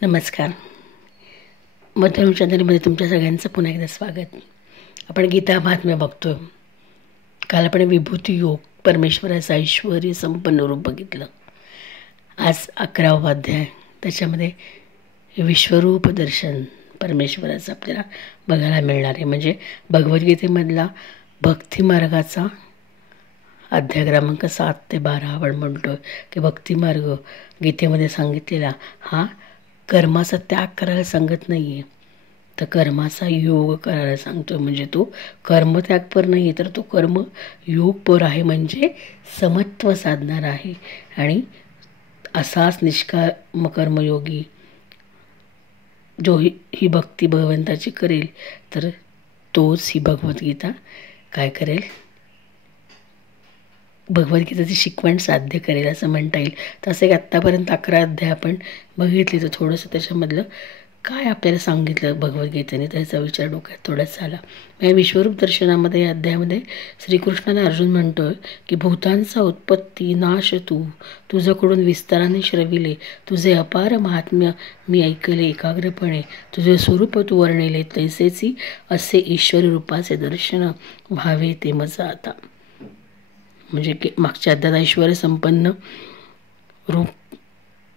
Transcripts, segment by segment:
नमस्कार. मध्यम चंद्रीमध्ये तुमच्या सगळ्यांचं पुन्हा एकदा स्वागत. आपण गीता महात्म्य बघतोय. काल आपण विभूती योग, परमेश्वराचं ऐश्वर्य संपन्न रूप बघितलं. आज 11वा अध्याय, त्याच्यामध्ये विश्वरूप दर्शन परमेश्वराचं आपल्याला बघायला मिळणार आहे. म्हणजे भगवद्गीतेमधला भक्तिमार्गाचा अध्याय क्रमांक 7 ते 12 आपण म्हणतो की भक्तिमार्ग गीतेमध्ये सांगितलेला हा कर्माचा त्याग करायला सांगत नाही आहे, तर कर्माचा योग करायला सांगतो. म्हणजे तो कर्मत्यागपर नाही आहे, तर तो कर्म योगपर आहे. म्हणजे समत्व साधणार आहे. आणि असाच निष्काम कर्मयोगी जो ही भक्ती भगवंताची करेल, तर तोच ही भगवद्गीता काय करेल, भगवद्गीतेची शिकवण साध्य करेल असं म्हणता येईल. तसं एक आत्तापर्यंत 11 अध्याय आपण बघितले, तर थोडंसं त्याच्यामधलं काय आपल्याला सांगितलं भगवद्गीतेने त्याचा विचार डोक्यात थोडाच झाला. या विश्वरूप दर्शनामध्ये या अध्यायामध्ये श्रीकृष्णाला अर्जुन म्हणतोय की भूतांचा उत्पत्ती नाश तुझ्याकडून विस्ताराने श्रविले, तुझे अपार महात्म्य मी ऐकले एकाग्रपणे, तुझे स्वरूप तू वर्णिले तैसेची असे ईश्वरी रूपाचे दर्शन व्हावे ते मज आता. म्हणजे की मागच्या अध्यायात ऐश्वर्य संपन्न रूप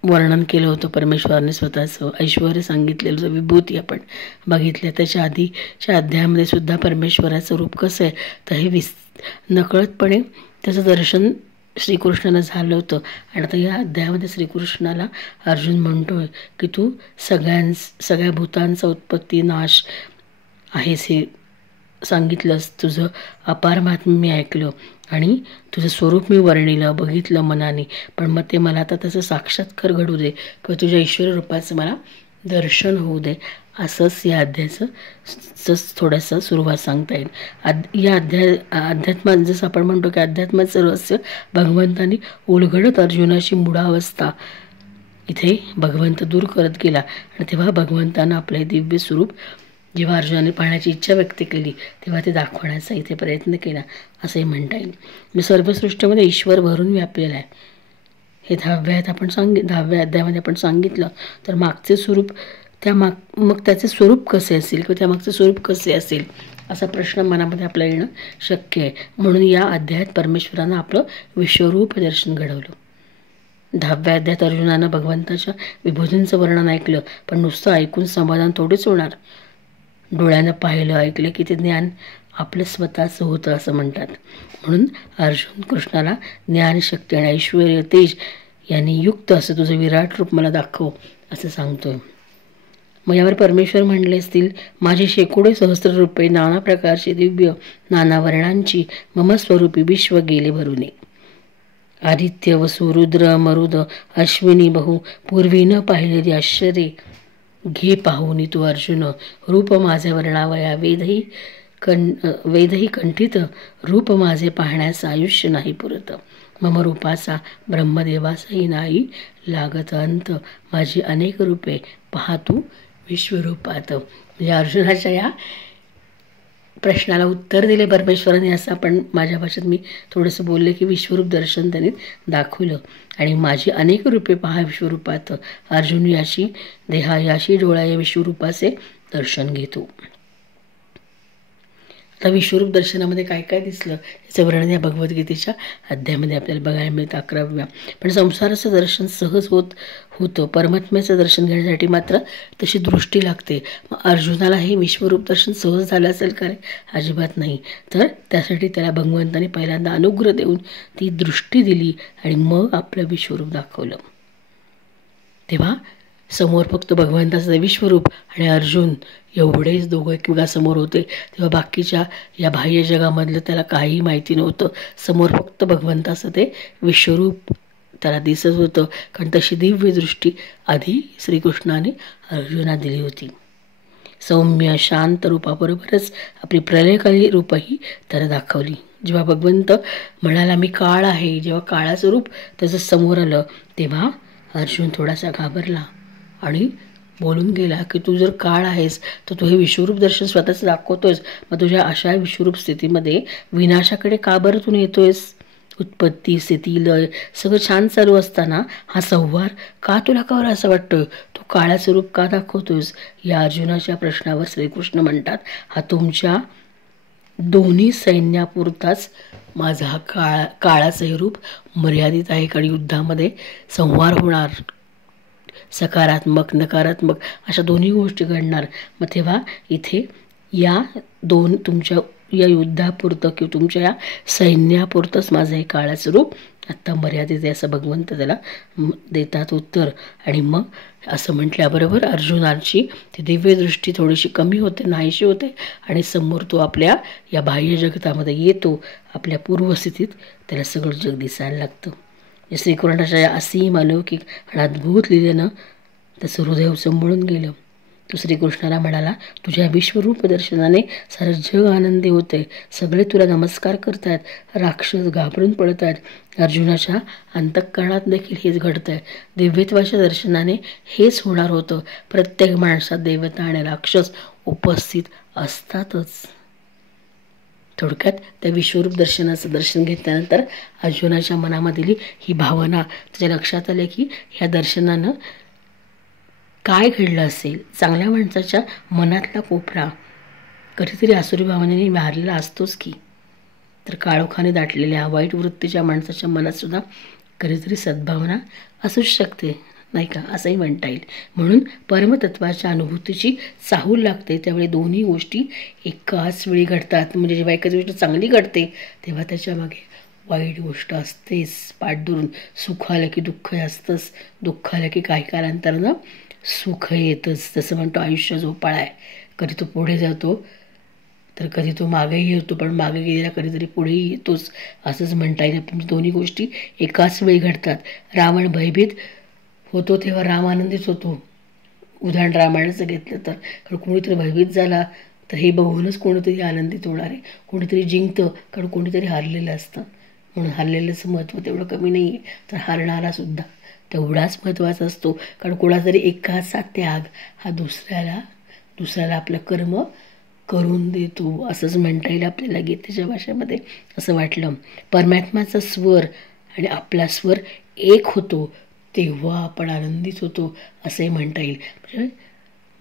वर्णन केलं होतं परमेश्वराने, स्वतःचं ऐश्वर्य सांगितलेलं होतं, विभूती आपण बघितल्या. त्याच्या आधीच्या अध्यायामध्ये सुद्धा परमेश्वराचं रूप कसं आहे, तर हे नकळतपणे त्याचं दर्शन श्रीकृष्णाला झालं होतं. आणि आता या अध्यायामध्ये श्रीकृष्णाला अर्जुन म्हणतोय की तू सगळ्या भूतांचा उत्पत्ती नाश आहेस हे सांगितलंस, तुझं अपार महात्म्य मी ऐकलं आणि तुझं स्वरूप मी वर्णिलं बघितलं मनाने, पण मग ते मला आता त्याचं साक्षात्कार घडू दे किंवा तुझ्या ईश्वर रूपाचं मला दर्शन होऊ दे. असंच या अध्यायाचं थोडंसं सुरुवात सांगता येईल. या अध्यात्मात जसं आपण म्हणतो की अध्यात्माचं रहस्य भगवंतानी उलगडत अर्जुनाची मूढावस्था इथे भगवंत दूर करत गेला. आणि तेव्हा भगवंतानं आपले दिव्य स्वरूप जेव्हा अर्जुनाने पाहण्याची इच्छा व्यक्त केली, तेव्हा ते दाखवण्याचा इथे प्रयत्न केला असंही म्हणता येईल. म्हणजे सर्वसृष्टीमध्ये ईश्वर भरून व्यापलेला आहे हे 10व्या अध्यायामध्ये आपण सांगितलं. तर मागचे स्वरूप मग त्याचे स्वरूप कसे असेल किंवा त्यामागचे स्वरूप कसे असेल असा प्रश्न मनामध्ये आपला येणं शक्य आहे. म्हणून या अध्यायात परमेश्वरानं आपलं विश्वरूप दर्शन घडवलं. 10व्या अध्यायात अर्जुनानं भगवंताच्या विभूतींचं वर्णन ऐकलं, पण नुसतं ऐकून समाधान थोडेच होणार. डोळ्यानं पाहिलं ऐकलं की ते ज्ञान आपलं स्वतःचं होतं असं म्हणतात. म्हणून अर्जुन कृष्णाला ज्ञानशक्ती आणि ऐश्वर्य तेज यांनी युक्त असं तुझं विराट रूप मला दाखव असं सांगतोय. मग यावर परमेश्वर म्हणले असतील, माझे शेकडो सहस्त्र रूपे नाना प्रकारचे दिव्य नाना वर्णांची मम स्वरूपी विश्व गेले भरूने. आदित्य वसु रुद्र मरुद अश्विनी बहु पूर्वी न पाहिलेली आश्चर्ये घे पाहुनी तू अर्जुन, रूप माझे वर्णावया वेदही कंठित, रूप माझे पाहण्यास आयुष्य नाही पुरत, मम रूपाचा ब्रह्मदेवासही नाही लागत अंत, माझी अनेक रूपे पहा तू विश्वरूपात. म्हणजे अर्जुनाच्या या प्रश्नाला उत्तर दिले परमेश्वराने. असं आपण माझ्या भाषेत मी थोडंसं बोलले की विश्वरूप दर्शन त्यांनी दाखवलं आणि माझी अनेक रूपे पहा विश्वरूपात. अर्जुन याशी देहा याशी डोळा या विश्वरूपाचे दर्शन घेतो. आता विश्वरूप दर्शनामध्ये काय काय दिसलं याचं वर्णन या भगवद्गीतेच्या अध्यायामध्ये आपल्याला बघायला मिळतं 11व्या. पण संसाराचं दर्शन सहज होतं, परमात्म्याचं दर्शन घेण्यासाठी मात्र तशी दृष्टी लागते. मग अर्जुनाला हे विश्वरूप दर्शन सहज झालं असेल का रे? अजिबात नाही. तर त्यासाठी त्याला भगवंताने पहिल्यांदा अनुग्रह देऊन ती दृष्टी दिली आणि मग आपलं विश्वरूप दाखवलं. तेव्हा समोर फक्त भगवंताचं विश्वरूप आणि अर्जुन एवढेच दोघं एकमेकांसमोर होते. तेव्हा बाकीच्या या बाह्य जगामधलं त्याला काहीही माहिती नव्हतं. समोर फक्त भगवंताचं ते विश्वरूप त्याला दिसत होतं, कारण तशी दिव्य दृष्टी आधी श्रीकृष्णाने अर्जुनाला दिली होती. सौम्य शांत रूपाबरोबरच आपली प्रलयकाली रूपही त्याला दाखवली. जेव्हा भगवंत म्हणाला मी काळ आहे, जेव्हा काळाचं रूप त्याचं समोर आलं, तेव्हा अर्जुन थोडासा घाबरला आणि बोलून गेला की तू जर काळ आहेस तर तू हे विश्वरूप दर्शन स्वतःच दाखवतोयस, मग तुझ्या अशा विश्वरूप स्थितीमध्ये विनाशाकडे का बरं तू येतोयस? उत्पत्ती स्थिती लय सगळं छान चालू असताना हा संहार का तुला कवर असं वाटतं, तू काळाचं रूप का दाखवतोस, या अर्जुनाच्या प्रश्नावर श्रीकृष्ण म्हणतात, हा तुमच्या दोन्ही सैन्यापुरताच माझा हा काळाचं रूप मर्यादित आहे. कारण युद्धामध्ये संहार होणार, सकारात्मक नकारात्मक अशा दोन्ही गोष्टी घडणार. मग तेव्हा इथे या तुमच्या या युद्धापुरतं किंवा तुमच्या या सैन्यापुरतंच माझं हे काळाचं रूप आत्ता मर्यादित आहे, असं भगवंत त्याला देतात उत्तर. आणि मग असं म्हटल्याबरोबर अर्जुनाची ती दिव्यदृष्टी थोडीशी कमी होते, नाहीशी होते, आणि समोर तो आपल्या या बाह्य जगतामध्ये येतो. आपल्या पूर्वस्थितीत त्याला सगळं जग दिसायला लागतं. श्रीकृष्णाच्या असीम अलौकिक आणि अद्भुत लिहिल्यानं त्याचं हृदय उचंबळून गेलं. तो श्रीकृष्णाला म्हणाला, तुझ्या विश्वरूप दर्शनाने सारं जग आनंदी होते, सगळे तुला नमस्कार करतायत, राक्षस घाबरून पडत आहेत. अर्जुनाच्या अंतःकरणात देखील हेच घडतंय. दिव्यत्वाच्या दर्शनाने हेच होणार होतं. प्रत्येक माणसात देवता आणि राक्षस उपस्थित असतातच. थोडक्यात त्या विश्वरूप दर्शनाचं दर्शन घेतल्यानंतर अर्जुनाच्या मनामधली ही भावना त्याच्या लक्षात आली की ह्या दर्शनानं काय घडलं असेल. चांगल्या माणसाच्या मनातला कोपरा कधीतरी आसुरी भावनेने वारलेला असतोच की. तर काळोखाने दाटलेल्या वाईट वृत्तीच्या माणसाच्या मनातसुद्धा कधीतरी सद्भावना असूच शकते, नाही का, असंही म्हणता येईल. म्हणून परमतत्वाच्या अनुभूतीची चाहूल लागते, त्यावेळी दोन्ही गोष्टी एकाच वेळी घडतात. म्हणजे जेव्हा एखादी गोष्ट चांगली घडते तेव्हा त्याच्यामागे वाईट गोष्ट असतेच पाठ धरून. सुख आलं की दुःख असतंच, दुःख आलं की काही कालांतरानं सुख येतच. जसं म्हणतो आयुष्य झोपाळा आहे, कधी तो पुढे जातो तर कधी तो मागेही येतो, पण मागे गेलेला कधीतरी पुढेही येतोच, असंच म्हणता येईल. म्हणजे दोन्ही गोष्टी एकाच वेळी घडतात. रावण भयभीत होतो तेव्हा राम आनंदित होतो. उदाहरण रामायणाचं घेतलं तर, कारण कोणीतरी भयभीत झाला तर हे बघूनच कोणीतरी आनंदित होणार आहे. कोणीतरी जिंकतं कारण कोणीतरी हारलेलं असतं, म्हणून हारलेल्याचं महत्त्व तेवढं कमी नाही आहे, तर हारणारासुद्धा तेवढाच महत्त्वाचा असतो. कारण कोणातरी एकाचा त्याग हा दुसऱ्याला आपलं कर्म करून देतो, असंच म्हणता येईल आपल्याला गीतेच्या भाषेमध्ये. असं वाटलं परमात्माचा स्वर आणि आपला स्वर एक होतो तेव्हा आपण आनंदित होतो, असंही म्हणता येईल. म्हणजे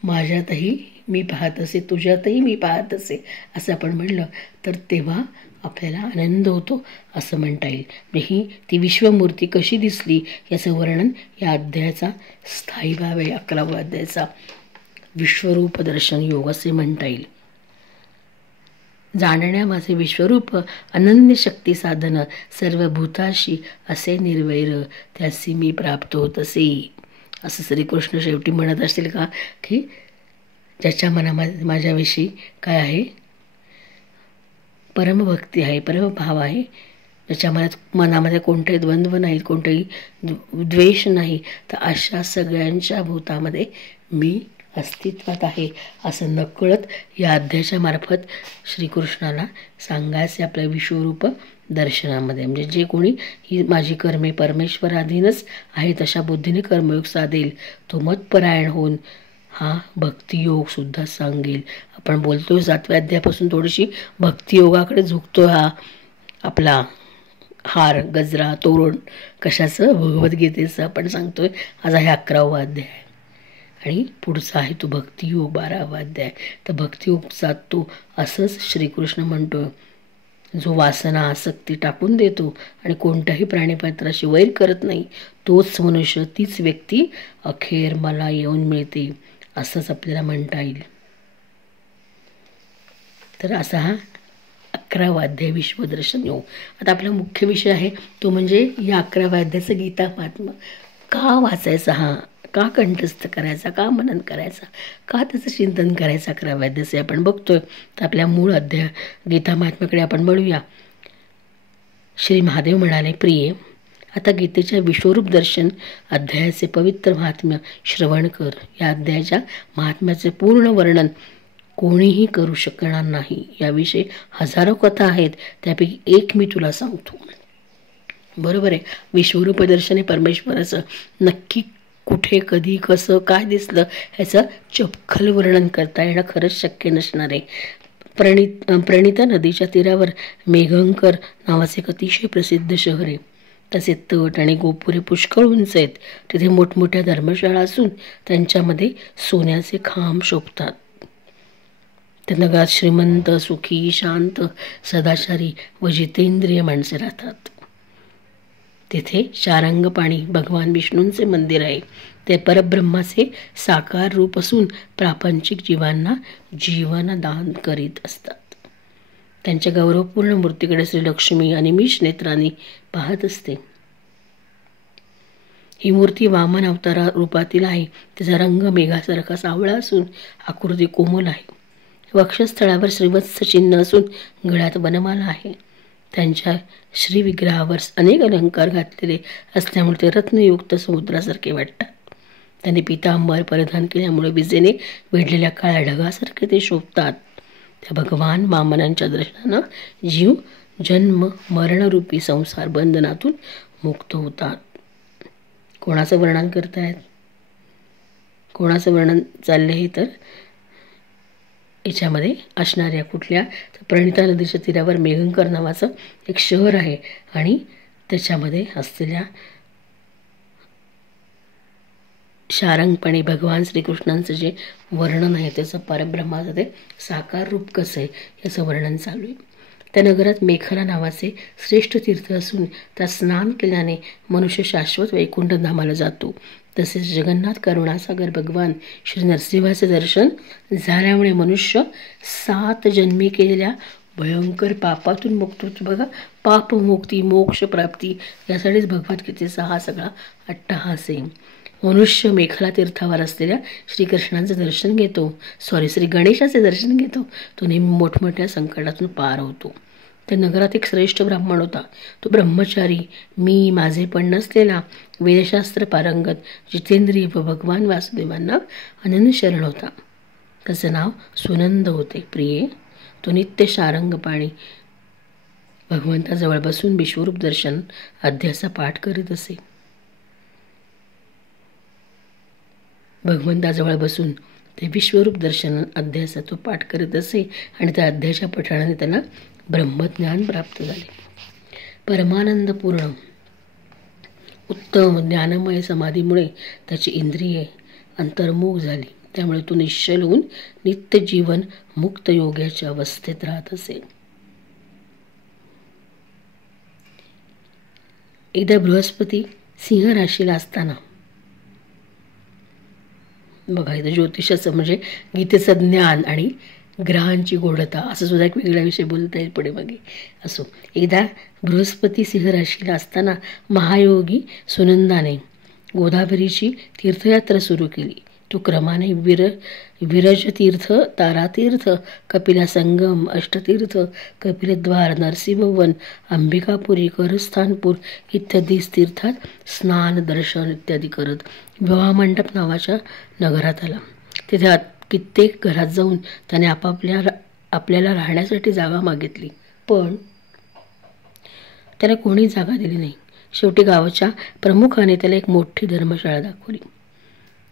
माझ्यातही मी पाहत असे, तुझ्यातही मी पाहत असे, असं आपण म्हणलं तर तेव्हा आपल्याला आनंद होतो, असं म्हणता येईल. म्हणजे ही ती विश्वमूर्ती कशी दिसली याचं वर्णन या अध्यायाचा स्थायी भाव आहे. 11व्या अध्यायाचा विश्वरूप दर्शन योग असे म्हणता येईल. जाणण्या माझे विश्वरूप अनन्य शक्ती साधन, सर्व भूताशी असे निर्वैर, त्यासी मी प्राप्त होत असे. असं श्रीकृष्ण शेवटी म्हणत असतील का की ज्याच्या मनामध्ये माझ्याविषयी काय आहे, परमभक्ती आहे, परमभाव आहे, ज्याच्या मनामध्ये कोणतेही द्वंद्व नाहीत, कोणतेही द्वेष नाही, तर अशा सगळ्यांच्या भूतामध्ये मी अस्तित्वात आहे, असं नकळत या अध्यायाच्या मार्फत श्रीकृष्णाला सांगायचे आपल्या विश्वरूप दर्शनामध्ये. म्हणजे जे कोणी ही माझी कर्मे परमेश्वराधीनच आहेत अशा बुद्धीने कर्मयोग साधेल तो मतपरायण होऊन हा भक्तियोगसुद्धा सांगेल. आपण बोलतो 7व्या अध्यायापासून थोडीशी भक्तियोगाकडे झुकतो. हा आपला हार गजरा तोरण कशाचं, भगवद्गीतेचं आपण सांगतोय. आज आहे 11वा अध्याय आणि पुढचा आहे तो भक्तियोग 12वा अध्याय. तर भक्तियोग साधतो असंच श्रीकृष्ण म्हणतो. जो वासना आसक्ती टाकून देतो आणि कोणत्याही प्राणीपात्राशी वैर करत नाही तोच मनुष्य, तीच व्यक्ती अखेर मला येऊन मिळते, असंच आपल्याला म्हणता येईल. तर असा हा 11वा अध्याय विश्वदर्शन योग. आता आपला मुख्य विषय आहे तो म्हणजे या 11व्या अध्यायाचं गीता महात्म्य का वाचायचा, हा का कंठस्थ करायचा, का मनन करायचा, का त्याचं चिंतन करायचं 11व्या अध्यायाचे आपण बघतोय. तर आपल्या मूळ अध्याय गीता महात्म्याकडे आपण वळूया. श्री महादेव म्हणाले, प्रिये, आता गीतेच्या विश्वरूप दर्शन अध्यायाचे पवित्र महात्म्य श्रवण कर. या अध्यायाच्या महात्म्याचे पूर्ण वर्णन कोणीही करू शकणार नाही. याविषयी हजारो कथा आहेत, त्यापैकी एक मी तुला सांगतो. बरोबर आहे, विश्वरूप दर्शन हे परमेश्वराचं नक्की कुठे कधी कसं काय दिसलं ह्याचं चपखल वर्णन करता येणं खरंच शक्य नसणार आहे. प्रणिता नदीच्या तीरावर मेघंकर नावाचे एक अतिशय प्रसिद्ध शहर आहे. तसे तट आणि गोपुरे पुष्कळ उंच आहेत. तिथे मोठमोठ्या धर्मशाळा असून त्यांच्यामध्ये सोन्याचे खांब शोभतात. त्या नगरात श्रीमंत, सुखी, शांत, सदाचारी व जितेंद्रिय माणसे राहतात. तिथे शारंगपाणी भगवान विष्णूंचे मंदिर आहे. ते परब्रह्माचे साकार रूप असून प्रापंचिक जीवांना जीवन दान करीत असतात. त्यांच्या गौरवपूर्ण मूर्तीकडे श्री लक्ष्मी अनिमिष नेत्रांनी पाहत असते. ही मूर्ती वामन अवतारा रूपातील आहे. तिचा रंग मेघासारखा सावळा असून आकृती कोमल आहे. वक्षस्थळावर श्रीवत्स चिन्ह असून गळ्यात वनमाला आहे. त्यांच्या श्रीविग्रहावर अनेक अलंकार घातलेले असल्यामुळे ते रत्नयुक्त समुद्रासारखे वाटतात. त्यांनी पितांबर परिधान केल्यामुळे विजेने वेढलेल्या काळ्या ढगासारखे ते शोभतात. त्या भगवान वामनांच्या दर्शनानं जीव जन्म मरणरूपी संसार बंधनातून मुक्त होतात. कोणाचं वर्णन करतायत, कोणाचं वर्णन चाललं आहे तर याच्यामध्ये असणाऱ्या कुठल्या प्रणिता नदीच्या तीरावर मेघंकर नावाचं एक शहर आहे आणि त्याच्यामध्ये असलेल्या शारंगपाणी भगवान श्रीकृष्णांचं जे वर्णन आहे त्याचं परब्रह्माचं ते साकार रूप कसं आहे याचं वर्णन चालू आहे. त्या नगरात मेखला नावाचे श्रेष्ठ तीर्थ असून त्यात स्नान केल्याने मनुष्य शाश्वत वैकुंठ धामाला जातो. तसेच जगन्नाथ करुणासागर भगवान श्री नरसिंहाचे दर्शन झाल्यामुळे मनुष्य 7 जन्मी केलेल्या भयंकर पापातून मुक्त होतो. बघा, पापमुक्ती मोक्ष प्राप्ती यासाठीच भगवद्गीतेचा हा सगळा अट्टहास आहे. मनुष्य मेखला तीर्थावर असलेल्या श्रीकृष्णांचं दर्शन घेतो, श्री गणेशाचे दर्शन घेतो. तो नेहमी मोठमोठ्या संकटातून पार होतो. त्या नगरात एक श्रेष्ठ ब्राह्मण होता. तो ब्रह्मचारी, मी माझेपण नसलेला, वेदशास्त्र पारंगत, जितेंद्रिय व भगवान वासुदेवांना अनन्य शरण होता. त्याचं नाव सुनंद होते. प्रिये, तो नित्य शारंगपाणी भगवंताजवळ बसून विश्वरूप दर्शन अध्यायाचा पाठ करीत असे. भगवंताजवळ बसून ते विश्वरूप दर्शन अध्यायाचा तो पाठ करीत असे आणि त्या अध्यायाच्या पठणाने त्यांना ब्रह्मज्ञान प्राप्त झाले. परमानंदपूर्ण उत्तम ज्ञानमय समाधीमुळे त्याची इंद्रिये अंतर्मुख झाली. त्यामुळे तो निश्चल होऊन नित्य जीवन मुक्त योगाच्या अवस्थेत राहत असे. एकदा बृहस्पती सिंह राशीला असताना, बघा इथं ज्योतिषाचं म्हणजे गीतेचं ज्ञान आणि ग्रहांची गोढता असं सुद्धा एक वेगळा विषय बोलता येईल पुढे मागे. असो, एकदा बृहस्पती सिंह राशीला असताना महायोगी सुनंदाने गोदावरीची तीर्थयात्रा सुरू केली. तो क्रमाने विरजतीर्थ, तारातीर्थ, कपिला संगम, अष्टतीर्थ, कपिलद्वार, नरसिंहवन, अंबिकापुरी, करस्थानपूर इत्यादी तीर्थात स्नान दर्शन इत्यादी करत विवाहमंडप नावाच्या नगरात आला. तिथे कित्येक घरात जाऊन त्याने आपल्याला राहण्यासाठी जागा मागितली, पण त्याला कोणी जागा दिली नाही. शेवटी गावाच्या प्रमुखाने त्याला एक मोठी धर्मशाळा दाखवली.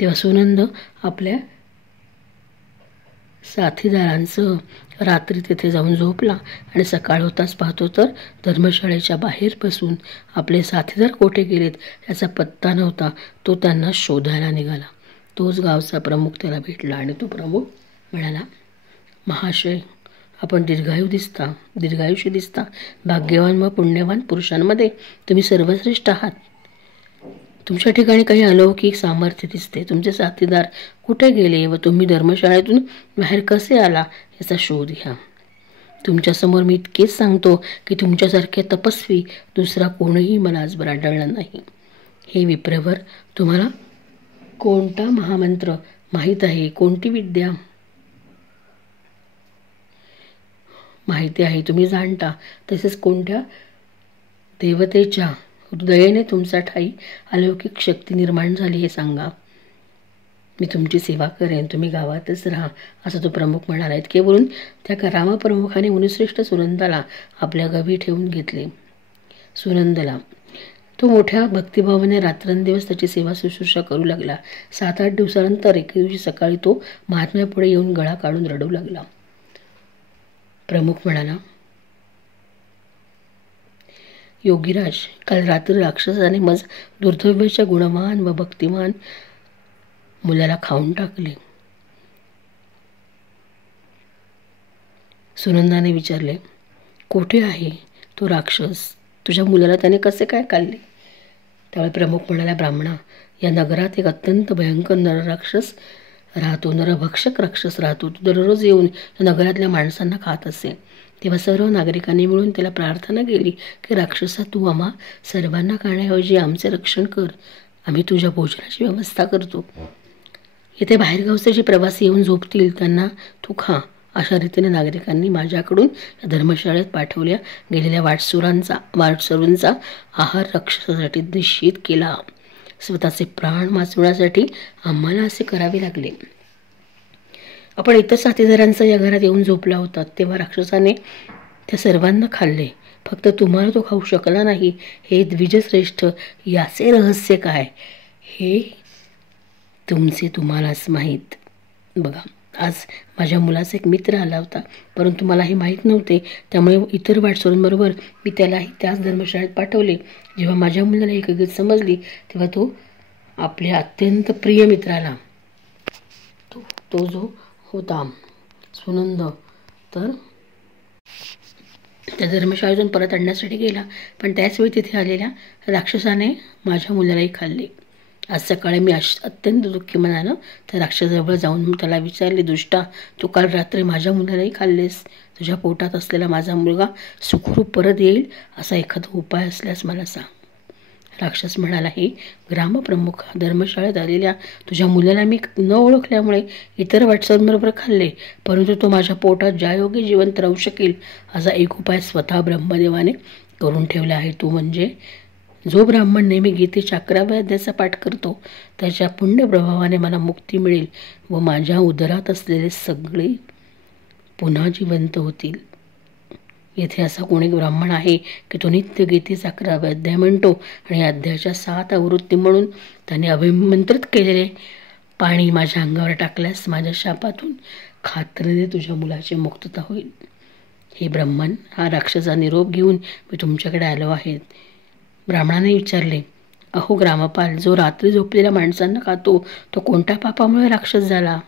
तेव्हा सुनंद आपल्या साथीदारांसह रात्री तिथे जाऊन झोपला आणि सकाळ होताच पाहतो तर धर्मशाळेच्या बाहेर बसून आपले साथीदार कोठे गेलेत याचा पत्ता नव्हता. तो त्यांना शोधायला निघाला. तोच गावचा प्रमुख त्याला भेटला आणि तो प्रमुख म्हणाला, महाशय, आपण दीर्घायुष्य दिसता. भाग्यवान व पुण्यवान पुरुषांमध्ये तुम्ही सर्वश्रेष्ठ आहात. तुमच्या ठिकाणी काही अलौकिक सामर्थ्य दिसते. तुमचे साथीदार कुठे गेले व तुम्ही धर्मशाळेतून बाहेर कसे आला याचा शोध घ्या. तुमच्यासमोर मी इतकेच सांगतो की तुमच्यासारखे तपस्वी दुसरा कोणीही मला आजवर आढळला नाही. हे विप्रवर, तुम्हाला कोणता महामंत्र माहीत आहे? कोणती विद्या माहिती आहे तुम्ही जाणता? तसेच कोणत्या देवतेच्या हृदयाने तुमचा ठाई अलौकिक शक्ती निर्माण झाली हे सांगा. मी तुमची सेवा करेन. तुम्ही गावातच राहा, असं तो प्रमुख म्हणाला. इतके बोलून त्या रामप्रमुखाने मुनिश्रेष्ठ सुनंदाला आपल्या गावी ठेवून घेतले. सुनंदला तो मोठ्या भक्तिभावाने रात्रंदिवस त्याची सेवा शुश्रूषा करू लागला. 7-8 दिवसानंतर एके दिवशी सकाळी तो महात्म्यापुढे येऊन गळा काढून रडू लागला. प्रमुख म्हणाला, योगीराज, काल रात्री राक्षसाने मज दुर्दैवाच्या गुणवान व भक्तिमान मुलाला खाऊन टाकले. सुनंदाने विचारले, कोठे आहे तो राक्षस? तुझ्या मुलाला त्याने कसे काय खाल्ले? त्यावेळी प्रमुख म्हणाला, ब्राह्मणा, या नगरात एक अत्यंत भयंकर नरराक्षस राहतो, नरभक्षक राक्षस राहतो. तो दररोज येऊन या नगरातल्या माणसांना खात असे. तेव्हा सर्व नागरिकांनी मिळून त्याला प्रार्थना केली की राक्षसा, तू आम्हा सर्वांना खाण्याऐवजी आमचे रक्षण कर. आम्ही तुझ्या भोजनाची व्यवस्था करतो. इथे बाहेरगावचे जे प्रवासी येऊन झोपतील त्यांना तू खा. अशा रीतीने नागरिकांनी माझ्याकडून या धर्मशाळेत पाठवल्या गेलेल्या वाटसरूंचा आहार राक्षसासाठी निश्चित केला. स्वतःचे प्राण वाचवण्यासाठी आम्हाला असे करावे लागले. आपण इतर साथीदारांचा या घरात येऊन झोपला होता तेव्हा राक्षसाने त्या सर्वांना खाल्ले. फक्त तुम्हाला तो खाऊ शकला नाही. हे द्विजश्रेष्ठ, याचे रहस्य काय हे तुम्हालाच माहीत. बघा, आज माझ्या मुलाचा एक मित्र आला होता, परंतु मला हे माहीत नव्हते. त्यामुळे इतर वाटसरूंबरोबर मी त्यालाही त्याच धर्मशाळेत पाठवले. जेव्हा माझ्या मुलाला ही हकीकत समजली तेव्हा तो आपल्या अत्यंत प्रिय मित्राला, तो जो होता सुनंद, तर त्या धर्मशाळेतून परत आणण्यासाठी गेला. पण त्याचवेळी तिथे आलेल्या राक्षसाने माझ्या मुलालाही खाल्ले. आज सकाळी मी अत्यंत दुःखी मनानं त्या राक्षसाजवळ जाऊन त्याला विचारले, दुष्टा, तू काल रात्री माझ्या मुलालाही खाल्लेस. तुझ्या पोटात असलेला माझा मुलगा सुखरूप परत येईल असा एखादा उपाय असल्यास मला सांग. राक्षस म्हणाला, हे ग्रामप्रमुख, धर्मशाळेत आलेल्या तुझ्या मुलाला मी न ओळखल्यामुळे इतर वाटसरूंबरोबर खाल्ले, परंतु तो माझ्या पोटात ज्यायोगे जिवंत राहू शकेल असा एक उपाय स्वतः ब्रह्मदेवाने करून ठेवला आहे. तो म्हणजे जो ब्राह्मण नेहमी गीतेच्या 11व्या अध्यायाचा पाठ करतो त्याच्या पुण्य प्रभावाने मला मुक्ती मिळेल व माझ्या उदरात असलेले सगळे पुन्हा जिवंत होतील. येथे असा कोणी ब्राह्मण आहे की तो नित्य गीतेचा 11वा अध्याय म्हणतो आणि अध्यायाच्या 7 आवृत्ती म्हणून त्याने अभिमंत्रित केलेले पाणी माझ्या अंगावर टाकल्यास माझ्या शापातून खात्रीने तुझ्या मुलाची मुक्तता होईल. हे ब्राह्मण, हा राक्षसा निरोप घेऊन मी तुमच्याकडे आलो आहे. ब्राह्मणाने विचारले, अहो ग्रामपाल, जो रात्री झोपलेल्या माणसांना खातो तो कोणत्या पापामुळे राक्षस झाला?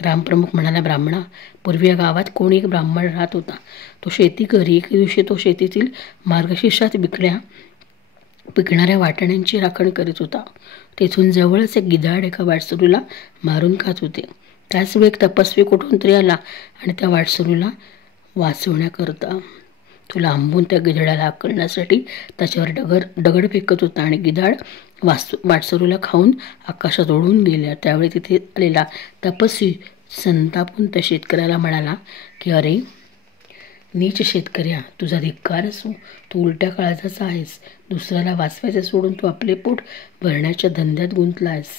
ग्रामप्रमुख म्हणाला, ब्राह्मणा, पूर्वी या गावात कोणी एक ब्राह्मण राहत होता. तो शेती करी. एके दिवशी तो शेतीतील मार्गशीर्षात पिकणाऱ्या वाटाण्यांची राखण करीत होता. तेथून जवळच एक गिधाड एका वाटसरूला मारून खात होते. त्याचवेळी एक तपस्वी कुठून तरी आला आणि त्या वाटसरूला वाचवण्याकरता तो लांबून त्या गिधाडाला आकलण्यासाठी त्याच्यावर दगड फेकत होता आणि गिधाड वाटसरूला खाऊन आकाशात ओढून गेल्या. त्यावेळी तिथे आलेला तपस्वी संतापून त्या शेतकऱ्याला म्हणाला की, अरे नीच शेतकऱ्या, तुझा धिक्कार असो. तू उलट्या काळजाचा आहेस. दुसऱ्याला वाचवायचे सोडून तू आपले पोट भरण्याच्या धंद्यात गुंतला आहेस.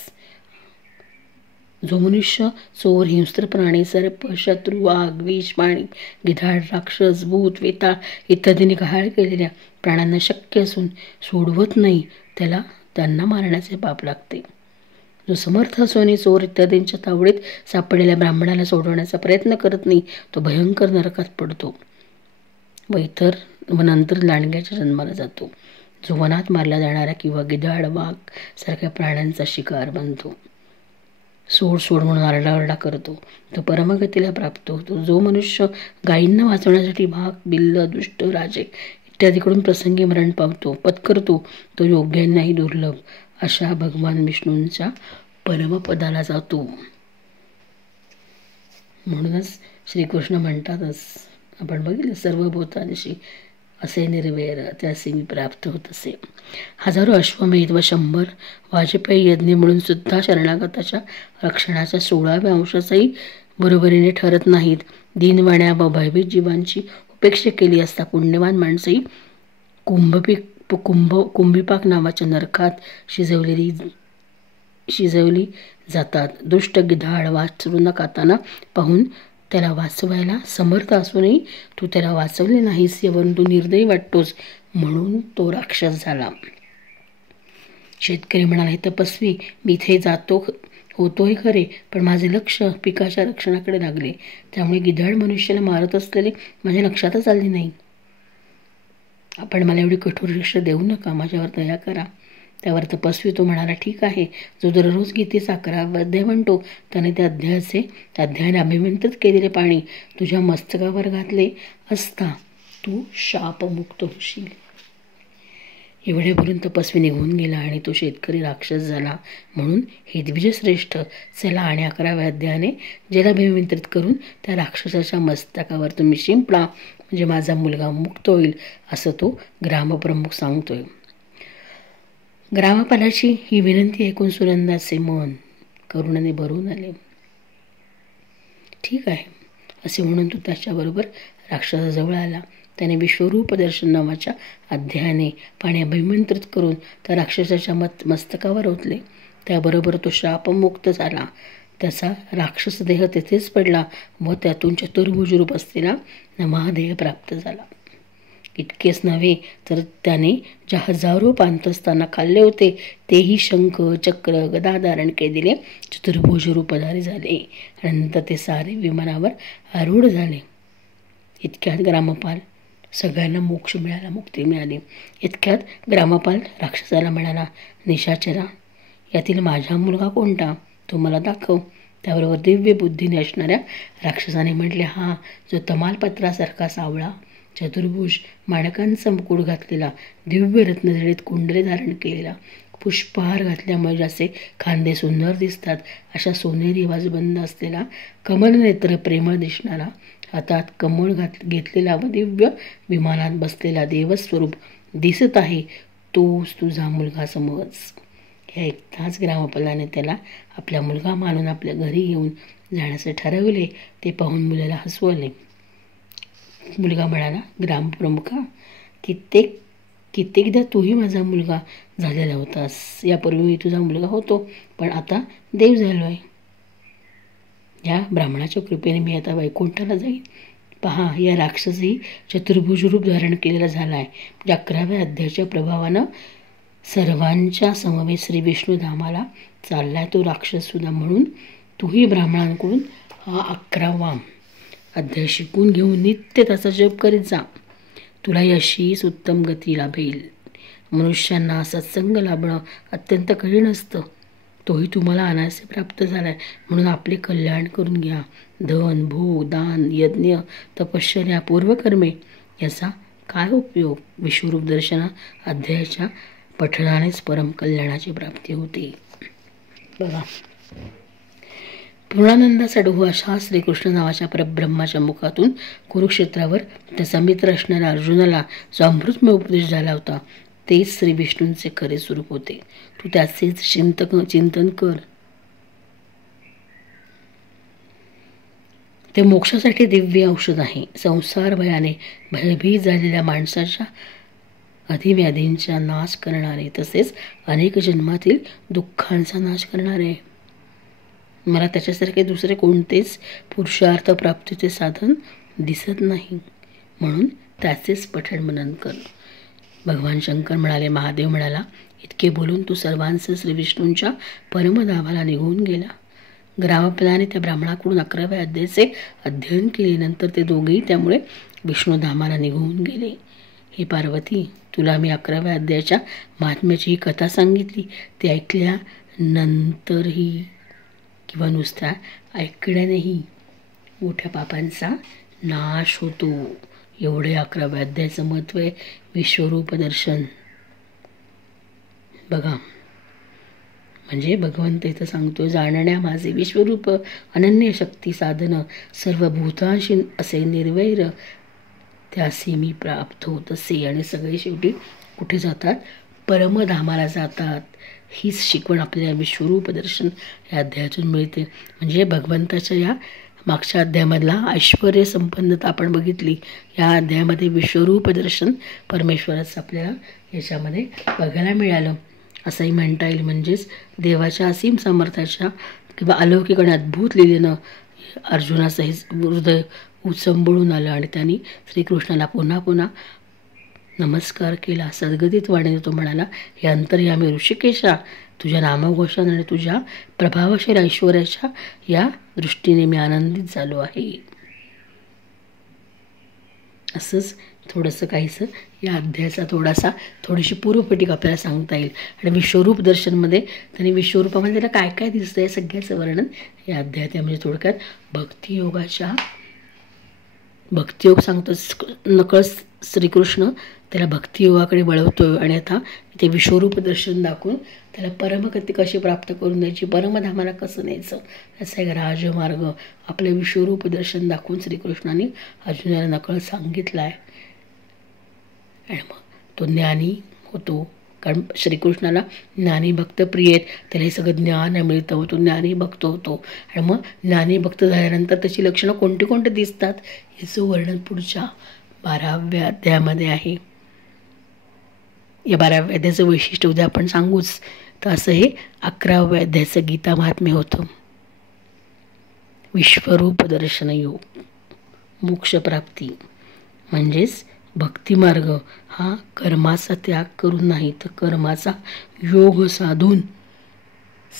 जो मनुष्य चोर, हिंस्त्र प्राणी, सर्प, शत्रू, वाघ, विष, पाणी, गिधाड, राक्षस, भूत, वेताळ इत्यादींनी गहाळ केलेल्या प्राण्यांना शक्य असून सोडवत नाही त्यांना मारण्याचे पाप लागते. जो समर्थ असूनही चोर इत्यादींच्या तावडीत सापडलेल्या ब्राह्मणाला सोडवण्याचा प्रयत्न करत नाही तो भयंकर नरकात पडतो व नंतर लांडग्याच्या जन्माला जातो. जो वनात मारला जाणारा किंवा गिधाड, वाघ सारख्या प्राण्यांचा शिकार बनतो. सोड म्हणून आरडाओरडा करतो तो परमगतीला प्राप्त होतो. जो मनुष्य गायींना वाचवण्यासाठी वाघ, बिल्ल, दुष्ट, राजे इत्यादीकडून प्रसंगी मरण पावतो, पत्करतो, तो योग्यांनाही दुर्लभ अशा भगवान विष्णूंच्या परमपदाला जातो. म्हणूनच श्रीकृष्ण म्हणतातच, आपण बघितलं, सर्वभूतांशी असे निर्वैर त्याचे मी प्राप्त होत असे. हजारो अश्वमेध व 100 वाजपेयी यज्ञ म्हणून सुद्धा शरणागताच्या रक्षणाच्या 16व्या अंशाचाही बरोबरीने ठरत नाहीत. दीनवाण्या व भयभीत जीवांची उपेक्षा केली असता पुण्यवान माणसंही कुंभीपाक नावाच्या नरकात शिजवली जातात. दुष्ट गिधाड वाचरूंना खाताना पाहून त्याला वाचवायला समर्थ असूनही तू त्याला वाचवले नाहीस यावरून तू निर्दयी वाटतोस, म्हणून तो राक्षस झाला. शेतकरी म्हणाला, हे तपस्वी, मी इथे जातो होतोही खरे, पण माझे लक्ष पिकाच्या रक्षणाकडे लागले. त्यामुळे गिधाड मनुष्याला मारत असलेले माझ्या लक्षातच आले नाही. आपण मला एवढी कठोर शिक्षा देऊ नका, माझ्यावर दया करा. त्यावर तपस्वी तो म्हणाला, ठीक आहे, जो दररोज गीतेचा 11वा अध्याय म्हणतो त्याने त्या अध्यायाने अभिमंत्रित केलेले पाणी तुझ्या मस्तकावर घातले असता तू शापमुक्त होशील. एवढे बोलून तपस्वी निघून गेला आणि तो शेतकरी राक्षस झाला. म्हणून हे द्विजश्रेष्ठ, चला आणि 11व्या अध्यायाने जलाभिमंत्रित करून त्या राक्षसाच्या मस्तकावर तुम्ही शिंपला, म्हणजे माझा मुलगा मुक्त होईल, असं तो ग्रामप्रमुख सांगतोय. ग्रामपालाची ही विनंती ऐकून सुनंदाचे मन करुणाने भरून आले. ठीक आहे असे म्हणून तो त्याच्याबरोबर राक्षसाजवळ आला. त्याने विश्वरूप दर्शन नावाच्या अध्यायाने पाणी अभिमंत्रित करून त्या राक्षसाच्या मस्तकावर ओतले. त्याबरोबर तो शापमुक्त झाला. त्याचा राक्षस देह तेथेच पडला व त्यातून चतुर्भुज रूप असलेला महादेह प्राप्त झाला. इतकेच नव्हे तर त्याने ज्या हजारो पांतस्तांना खाल्ले होते तेही शंख चक्र गदा धारण केलेले चतुर्भुज रूपधारी झाले. नंतर ते सारे विमानावर आरूढ झाले. इतक्यात ग्रामपाल सगळ्यांना मोक्ष मिळाला, मुक्ती मिळाली. इतक्यात ग्रामपाल राक्षसाला म्हणाला, निशाचरा, यातील माझा मुलगा कोणता, तो मला दाखव. त्याबरोबर दिव्य बुद्धीने असणाऱ्या राक्षसाने म्हटले, हा जो तमालपत्रासारखा सावळा, चतुर्भुज, माणकांचा मुकुट घातलेला, दिव्य रत्नजडित कुंडले धारण केलेला, पुष्पहार घातल्यामुळे जसे खांदे सुंदर दिसतात अशा सोनेरी वाजबंद असलेला, कमलनेत्र प्रेमळ दिसणारा, हातात कमळ घेतलेला व दिव्य विमानात बसलेला देवस्वरूप दिसत आहे, तोच तुझा मुलगा समज. हे ऐकताच ग्रामपालाने त्याला आपला मुलगा मानून आपल्या घरी घेऊन जाण्याचे ठरवले. ते पाहून मुलाला हसू आले. मुलगा म्हणाला, ग्रामप्रमुखा, कित्येकदा तूही माझा मुलगा झालेला होतास. यापूर्वी मी तुझा मुलगा होतो, पण आता देव झालो आहे. या ब्राह्मणाच्या कृपेने मी आता वैकुंठाला जाईन. पहा, या राक्षसही चतुर्भुज रूप धारण केलेला झाला आहे. 11व्या अध्यायाच्या प्रभावानं सर्वांच्या समवेत श्री विष्णू धामाला चाललाय तो राक्षस सुद्धा. म्हणून तूही ब्राह्मणांकडून हा 11वा अध्याय शिकून घेऊन नित्य त्याचा जप करीत जा. तुला यशीच उत्तम गती लाभेल. मनुष्यांना सत्संग लाभणं अत्यंत कठीण असतं. तोही तुम्हाला अनायासे प्राप्त झालाय. म्हणून आपले कल्याण करून घ्या. धन, भोग, दान, यज्ञ, तपश्चर्या, पूर्वकर्मे याचा काय उपयोग. विश्वरूप दर्शन अध्यायाच्या पठणानेच परम कल्याणाची प्राप्ती होते. बघा, पूर्णानंदाचा डोह अशा श्रीकृष्ण नावाच्या परब्रह्माच्या मुखातून कुरुक्षेत्रावर त्याचा मित्र असणाऱ्या अर्जुनाला जो अमृतमय उपदेश झाला होता तेच श्री विष्णूंचे खरे स्वरूप होते. तू त्याचेच चिंतन कर. ते मोक्षासाठी दिव्य औषध आहे. संसार भयाने भयभीत झालेल्या माणसाच्या अधिव्याधींचा नाश करणारे, तसेच अनेक जन्मातील दुःखांचा नाश करणारे. मला त्याच्यासारखे दुसरे कोणतेच पुरुषार्थ प्राप्तीचे साधन दिसत नाही. म्हणून त्याचेच पठण मनन कर. भगवान शंकर म्हणाले. महादेव म्हणाला, इतके बोलून तू सर्वांचे श्री विष्णूंच्या परमधामाला निघून गेला. ग्रामपालाने त्या ब्राह्मणाकडून 11व्या अध्यायाचे अध्ययन केले. नंतर ते दोघेही त्यामुळे विष्णुधामाला निघून गेले. हे पार्वती, तुला मी 11व्या अध्यायाच्या महात्म्याची ही कथा सांगितली. ते ऐकल्यानंतरही किंवा नुसत्या ऐकण्यानेही मोठ्या पापांचा नाश होतो. एवढे 11व्या अध्यायाचं महत्त्व आहे. विश्वरूप दर्शन. बघा, म्हणजे भगवंत इथं सांगतो, जाणण्या माझे विश्वरूप अनन्य शक्ती साधन सर्व भूतांशी असे निर्वैर त्यासी मी प्राप्त होत असे. आणि सगळे शेवटी कुठे जातात? परमधामाला जातात. हीच शिकवण आपल्याला विश्वरूप दर्शन या अध्यायातून मिळते. म्हणजे भगवंताच्या या मागच्या अध्यायामधला ऐश्वर्य संपन्नता आपण बघितली. या अध्यायामध्ये विश्वरूप दर्शन परमेश्वरच आपल्याला याच्यामध्ये बघायला मिळालं असंही म्हणता येईल. म्हणजेच देवाच्या असीम सामर्थ्याच्या किंवा अलौकिक आणि अद्भुत लीलेनं अर्जुनाचं हे हृदय उचंबळून आलं आणि त्यांनी श्रीकृष्णाला पुन्हा पुन्हा नमस्कार केला. सद्गदित वाणीने तो म्हणाला, हे अंतर्यामी ऋषिकेशा, तुझ्या नामघोषाने आणि तुझ्या प्रभावशील ऐश्वर्याच्या या दृष्टीने मी आनंदित झालो आहे. असंच थोडंसं काहीसं या अध्यायाचा थोडीशी पूर्वपटीक आपल्याला सांगता येईल. आणि विश्वरूप दर्शनमध्ये त्यांनी विश्वरूपामध्ये त्याला काय काय दिसतं या सगळ्याचं वर्णन या अध्यायात आहे. म्हणजे थोडक्यात भक्तियोग सांगतो. नकळ श्रीकृष्ण त्याला भक्तियोगाकडे वळवतोय आणि आता ते विश्वरूप दर्शन दाखवून त्याला परमगती कशी प्राप्त करून द्यायची, परमधामाला कसं न्यायचं याचा एक राजमार्ग आपलं विश्वरूप दर्शन दाखवून श्रीकृष्णाने अर्जुनाला नकळ सांगितला आहे. आणि मग तो ज्ञानी होतो, कारण श्रीकृष्णाला ज्ञानी भक्त प्रिय आहेत, त्याला हे सगळं ज्ञान मिळतं, तो ज्ञानी भक्त होतो. आणि मग ज्ञानी भक्त झाल्यानंतर त्याची लक्षणं कोणती कोणती दिसतात याचं वर्णन पुढच्या 12व्या अध्यायामध्ये आहे. या 12व्या अध्यायाचं वैशिष्ट्य उद्या आपण सांगूच. तर असं हे 11व्या अध्यायाचं गीता महात्म्य होतं. विश्वरूप दर्शन योग, मोक्षप्राप्ती म्हणजेच भक्तिमार्ग हा कर्माचा त्याग करून नाही तर कर्माचा योग साधून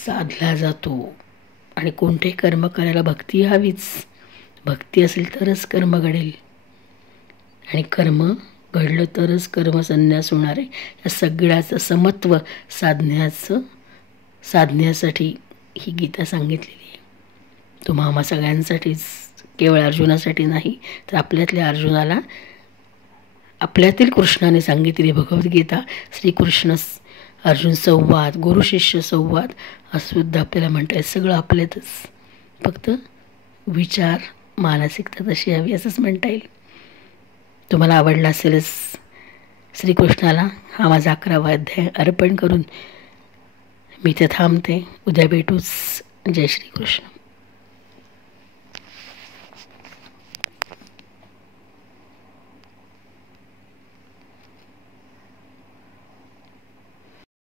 साधला जातो. आणि कोणतेही कर्म करायला भक्ती हवीच. भक्ती असेल तरच कर्म घडेल आणि कर्म घडलं तरच कर्मसन्यास होणार आहे. या सगळ्याचं समत्व साधण्यासाठी ही गीता सांगितलेली आहे. तुम्हा आम्हा सगळ्यांसाठीच, केवळ अर्जुनासाठी नाही तर आपल्यातल्या अर्जुनाला आपल्यातील कृष्णाने सांगितलेली भगवद्गीता, श्रीकृष्ण अर्जुन संवाद, गुरु शिष्य संवाद असं सुद्धा आपल्याला म्हणता येईल. सगळं आपल्यातच, फक्त विचार मानसिकता तशी हवी असंच म्हणता येईल. तुम्हाला आवडला असेलच. श्रीकृष्णाला हा माझा 11वा अध्याय अर्पण करून मी ते थांबते. उद्या भेटूच. जय श्रीकृष्ण.